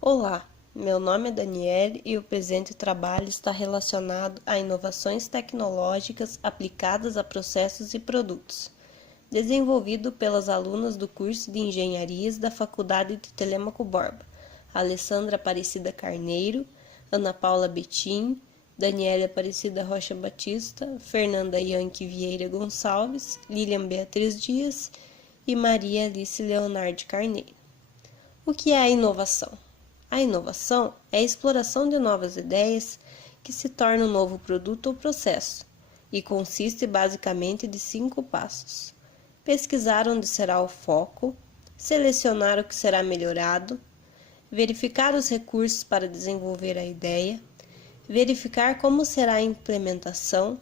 Olá, meu nome é Daniele e o presente trabalho está relacionado a inovações tecnológicas aplicadas a processos e produtos, desenvolvido pelas alunas do curso de Engenharias da Faculdade de Telêmaco Borba, Alessandra Aparecida Carneiro, Ana Paula Betim, Daniela Aparecida Rocha Batista, Fernanda Yankee Vieira Gonçalves, Lilian Beatriz Dias e Maria Alice Leonardo Carneiro. O que é a inovação? A inovação é a exploração de novas ideias que se tornam um novo produto ou processo, e consiste basicamente de 5 passos: pesquisar onde será o foco, selecionar o que será melhorado, verificar os recursos para desenvolver a ideia, verificar como será a implementação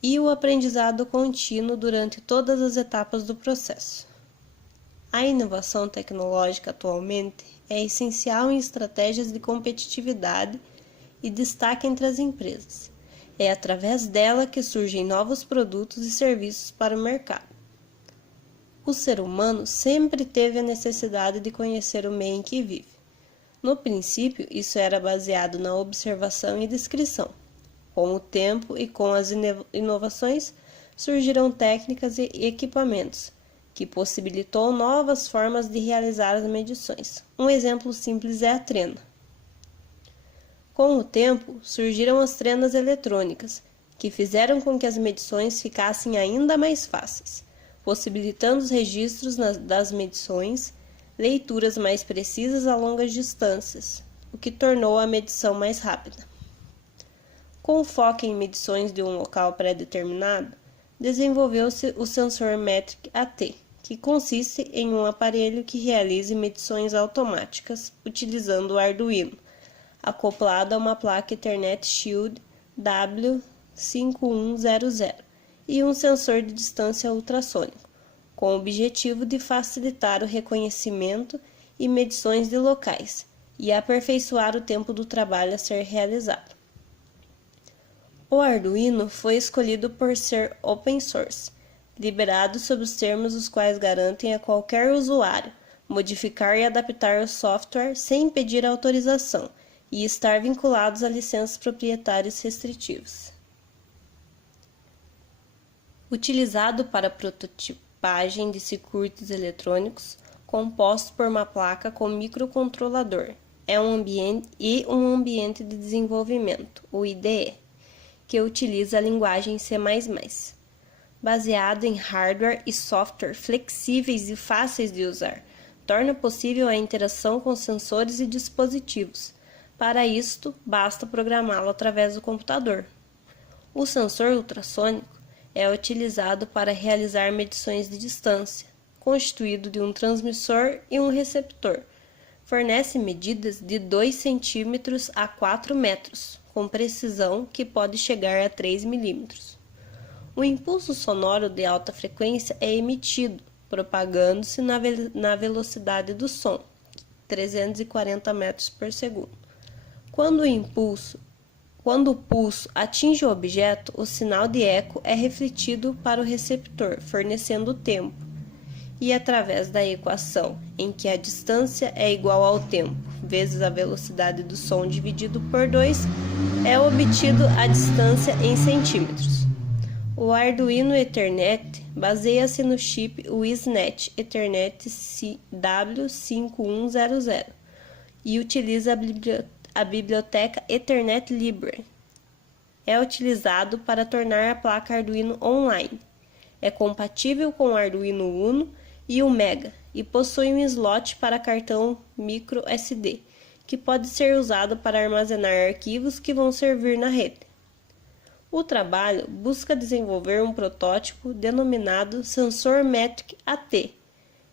e o aprendizado contínuo durante todas as etapas do processo. A inovação tecnológica atualmente é essencial em estratégias de competitividade e destaque entre as empresas. É através dela que surgem novos produtos e serviços para o mercado. O ser humano sempre teve a necessidade de conhecer o meio em que vive. No princípio, isso era baseado na observação e descrição. Com o tempo e com as inovações, surgiram técnicas e equipamentos, que possibilitou novas formas de realizar as medições. Um exemplo simples é a trena. Com o tempo, surgiram as trenas eletrônicas, que fizeram com que as medições ficassem ainda mais fáceis, possibilitando os registros das medições, leituras mais precisas a longas distâncias, o que tornou a medição mais rápida. Com foco em medições de um local pré-determinado, desenvolveu-se o sensor Metric AT, que consiste em um aparelho que realiza medições automáticas utilizando o Arduino, acoplado a uma placa Ethernet Shield W5100 e um sensor de distância ultrassônico, com o objetivo de facilitar o reconhecimento e medições de locais e aperfeiçoar o tempo do trabalho a ser realizado. O Arduino foi escolhido por ser open source, liberado sob os termos os quais garantem a qualquer usuário modificar e adaptar o software sem pedir autorização e estar vinculados a licenças proprietárias restritivas. Utilizado para prototipagem de circuitos eletrônicos, composto por uma placa com microcontrolador, um ambiente de desenvolvimento, o IDE, que utiliza a linguagem C++. Baseado em hardware e software flexíveis e fáceis de usar, torna possível a interação com sensores e dispositivos. Para isto, basta programá-lo através do computador. O sensor ultrassônico é utilizado para realizar medições de distância, constituído de um transmissor e um receptor. Fornece medidas de 2 cm a 4 metros, com precisão que pode chegar a 3 mm. O impulso sonoro de alta frequência é emitido, propagando-se na velocidade do som, 340 metros por segundo. Quando o pulso atinge o objeto, o sinal de eco é refletido para o receptor, fornecendo o tempo, e através da equação em que a distância é igual ao tempo vezes a velocidade do som dividido por 2, é obtido a distância em centímetros. O Arduino Ethernet baseia-se no chip WISNet Ethernet W5100 e utiliza a biblioteca Ethernet Library. É utilizado para tornar a placa Arduino online. É compatível com o Arduino Uno e o Mega e possui um slot para cartão micro SD, que pode ser usado para armazenar arquivos que vão servir na rede. O trabalho busca desenvolver um protótipo denominado Sensor Metric AT,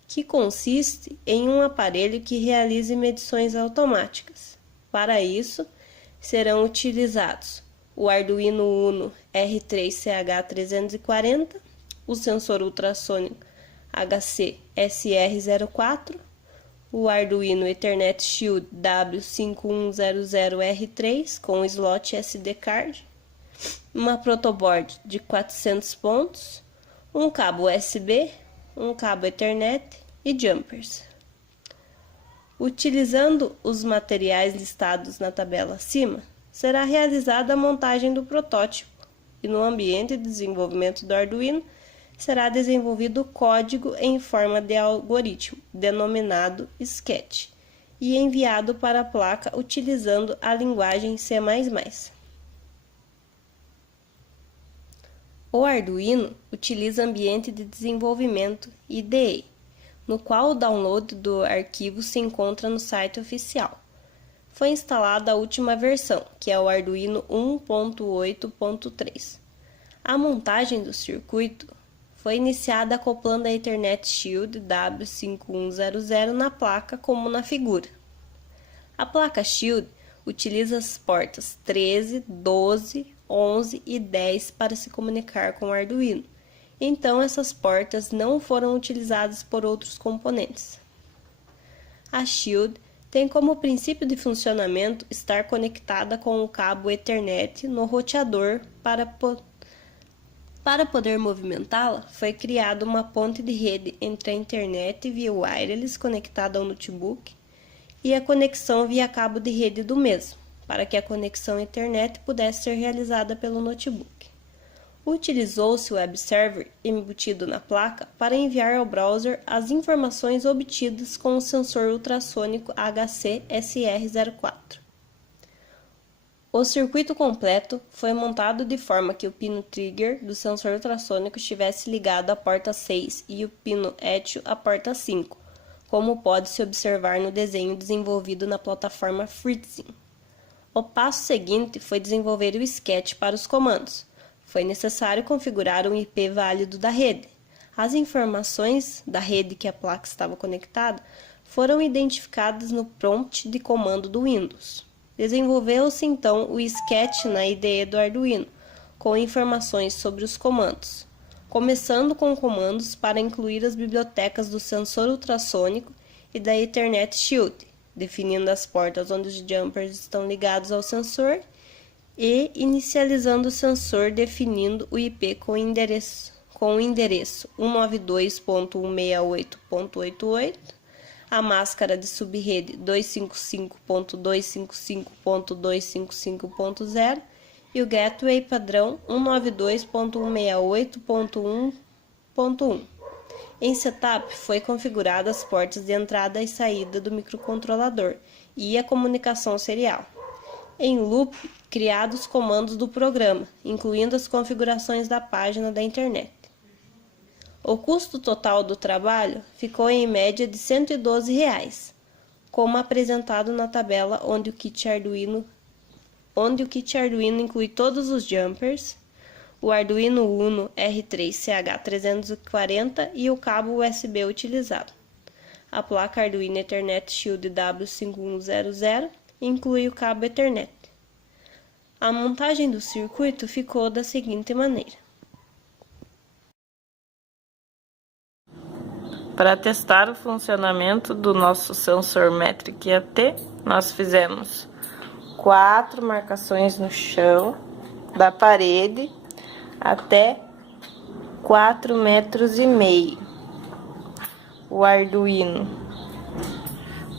que consiste em um aparelho que realize medições automáticas. Para isso, serão utilizados o Arduino Uno R3CH340, o sensor ultrassônico HC-SR04, o Arduino Ethernet Shield W5100R3 com slot SD card, uma protoboard de 400 pontos, um cabo USB, um cabo Ethernet e jumpers. Utilizando os materiais listados na tabela acima, será realizada a montagem do protótipo e no ambiente de desenvolvimento do Arduino será desenvolvido o código em forma de algoritmo, denominado Sketch, e enviado para a placa utilizando a linguagem C++. O Arduino utiliza ambiente de desenvolvimento IDE, no qual o download do arquivo se encontra no site oficial. Foi instalada a última versão, que é o Arduino 1.8.3. A montagem do circuito foi iniciada acoplando a Ethernet Shield W5100 na placa, como na figura. A placa Shield utiliza as portas 13, 12, 11 e 10 para se comunicar com o Arduino. Então, essas portas não foram utilizadas por outros componentes. A Shield tem como princípio de funcionamento estar conectada com o cabo Ethernet no roteador. Para poder movimentá-la, foi criada uma ponte de rede entre a internet via wireless conectada ao notebook e a conexão via cabo de rede do mesmo, para que a conexão Ethernet pudesse ser realizada pelo notebook. Utilizou-se o web server embutido na placa para enviar ao browser as informações obtidas com o sensor ultrassônico HC-SR04. O circuito completo foi montado de forma que o pino trigger do sensor ultrassônico estivesse ligado à porta 6 e o pino étio à porta 5, como pode-se observar no desenho desenvolvido na plataforma Fritzing. O passo seguinte foi desenvolver o sketch para os comandos. Foi necessário configurar um IP válido da rede. As informações da rede que a placa estava conectada foram identificadas no prompt de comando do Windows. Desenvolveu-se então o sketch na IDE do Arduino, com informações sobre os comandos, começando com comandos para incluir as bibliotecas do sensor ultrassônico e da Ethernet Shield, definindo as portas onde os jumpers estão ligados ao sensor, e inicializando o sensor definindo o IP com o endereço 192.168.88, a máscara de subrede 255.255.255.0 e o gateway padrão 192.168.1.1. Em setup, foi configurada as portas de entrada e saída do microcontrolador e a comunicação serial. Em loop, criados os comandos do programa, incluindo as configurações da página da internet. O custo total do trabalho ficou em média de R$ 112, como apresentado na tabela onde o kit Arduino inclui todos os jumpers, o Arduino Uno R3CH340 e o cabo USB utilizado. A placa Arduino Ethernet Shield W5100 inclui o cabo Ethernet. A montagem do circuito ficou da seguinte maneira. Para testar o funcionamento do nosso sensor Metric AT, nós fizemos 4 marcações no chão, da parede até 4,5 metros. O Arduino,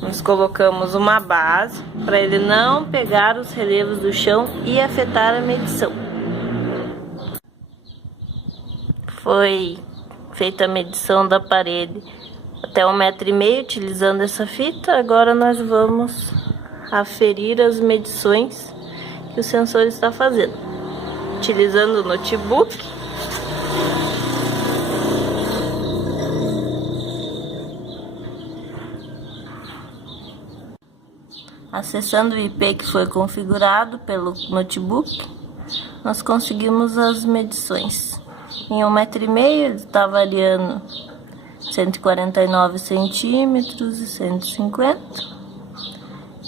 nós colocamos uma base para ele não pegar os relevos do chão e afetar a medição. Foi feita a medição da parede até 1,5 metro utilizando essa fita. Agora nós vamos aferir as medições que o sensor está fazendo, utilizando o notebook. Acessando o IP que foi configurado pelo notebook, nós conseguimos as medições. Em 1,5 metro ele está variando 149 centímetros e 150.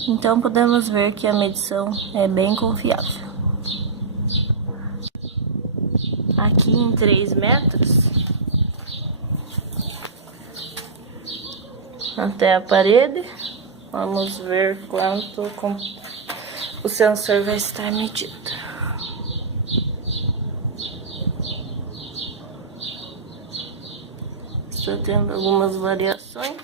Então podemos ver que a medição é bem confiável. Aqui em 3 metros até a parede, vamos ver quanto o sensor vai estar medindo. Está tendo algumas variações.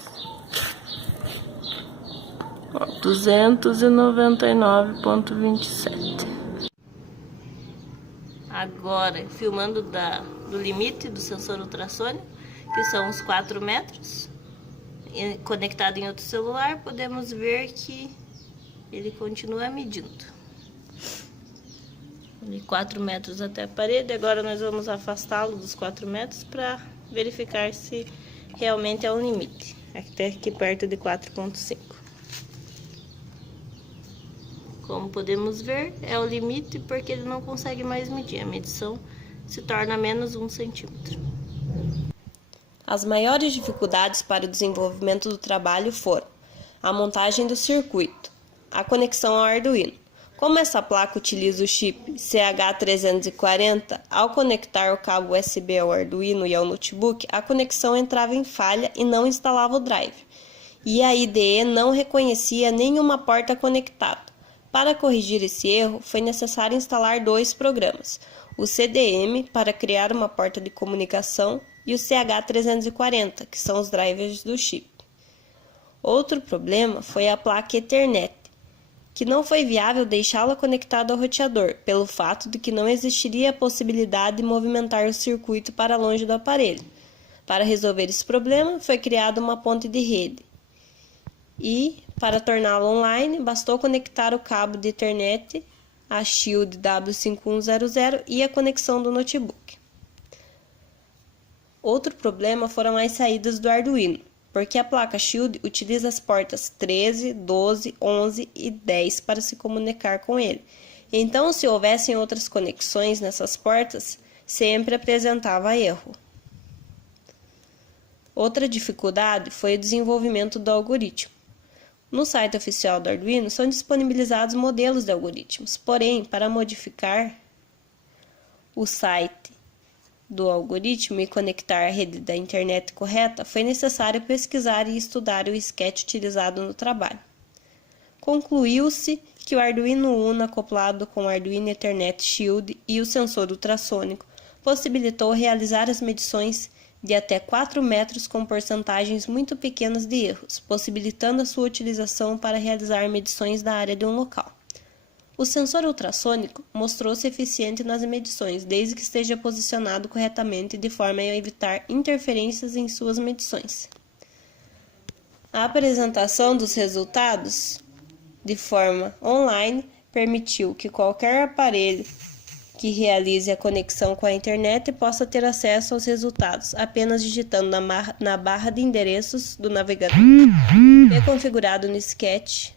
299,27. Agora, filmando do limite do sensor ultrassônico, que são os 4 metros, conectado em outro celular, podemos ver que ele continua medindo. De 4 metros até a parede. Agora nós vamos afastá-lo dos 4 metros para verificar se realmente é o limite. Até aqui perto de 4,5. Como podemos ver, é o limite porque ele não consegue mais medir. A medição se torna menos 1 centímetro. As maiores dificuldades para o desenvolvimento do trabalho foram a montagem do circuito, a conexão ao Arduino. Como essa placa utiliza o chip CH340, ao conectar o cabo USB ao Arduino e ao notebook, a conexão entrava em falha e não instalava o driver. E a IDE não reconhecia nenhuma porta conectada. Para corrigir esse erro, foi necessário instalar 2 programas, o CDM para criar uma porta de comunicação e o CH340, que são os drivers do chip. Outro problema foi a placa Ethernet, que não foi viável deixá-la conectada ao roteador, pelo fato de que não existiria a possibilidade de movimentar o circuito para longe do aparelho. Para resolver esse problema, foi criada uma ponte de rede. E, para torná-lo online, bastou conectar o cabo de Ethernet, a Shield W5100 e a conexão do notebook. Outro problema foram as saídas do Arduino, porque a placa Shield utiliza as portas 13, 12, 11 e 10 para se comunicar com ele. Então, se houvessem outras conexões nessas portas, sempre apresentava erro. Outra dificuldade foi o desenvolvimento do algoritmo. No site oficial do Arduino são disponibilizados modelos de algoritmos, porém, para modificar o site do algoritmo e conectar a rede da internet correta, foi necessário pesquisar e estudar o sketch utilizado no trabalho. Concluiu-se que o Arduino Uno acoplado com o Arduino Ethernet Shield e o sensor ultrassônico possibilitou realizar as medições de até 4 metros com porcentagens muito pequenas de erros, possibilitando a sua utilização para realizar medições da área de um local. O sensor ultrassônico mostrou-se eficiente nas medições, desde que esteja posicionado corretamente de forma a evitar interferências em suas medições. A apresentação dos resultados de forma online permitiu que qualquer aparelho que realize a conexão com a internet possa ter acesso aos resultados apenas digitando na barra de endereços do navegador configurado no sketch.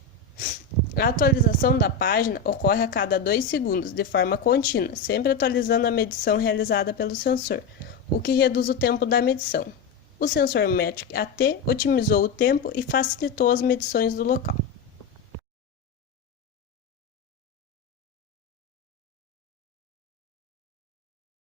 A atualização da página ocorre a cada 2 segundos, de forma contínua, sempre atualizando a medição realizada pelo sensor, o que reduz o tempo da medição. O sensor Metric AT otimizou o tempo e facilitou as medições do local.